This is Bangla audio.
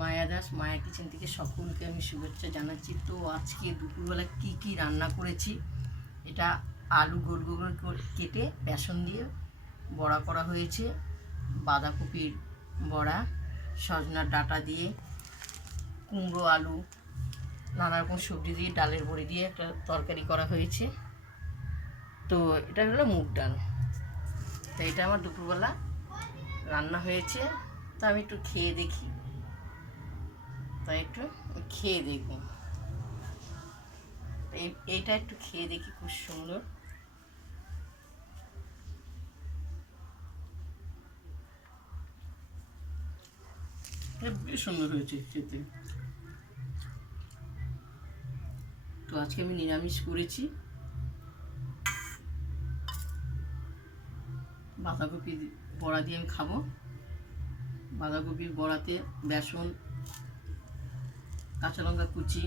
মায়া দাস, মায়া কিচেন থেকে সকলকে আমি শুভেচ্ছা জানাচ্ছি। তো আজকে দুপুরবেলা কি কি রান্না করেছি, এটা আলু গোল গোল করে কেটে বেসন দিয়ে বড়া করা হয়েছে, বাঁধাকপির বড়া, সজনার ডাঁটা দিয়ে, কুমড়ো আলু, নানা রকম সবজি দিয়ে, ডালের বড়ি দিয়ে একটা তরকারি করা হয়েছে। তো এটা হলো মুগ ডাল। তো এটা আমার দুপুরবেলা রান্না হয়েছে। তো আমি একটু খেয়ে দেখি, তাই একটু খেয়ে দেখব। এইটা একটু খেয়ে দেখি, খুব সুন্দর। বেশ সুন্দর হয়েছে খেতে। তো আজকে আমি নিরামিষ করেছি, বাঁধাকপি বড়া দিয়ে আমি খাবো। বাঁধাকপির বড়াতে বেসন, কাঁচা লঙ্কা কুচি,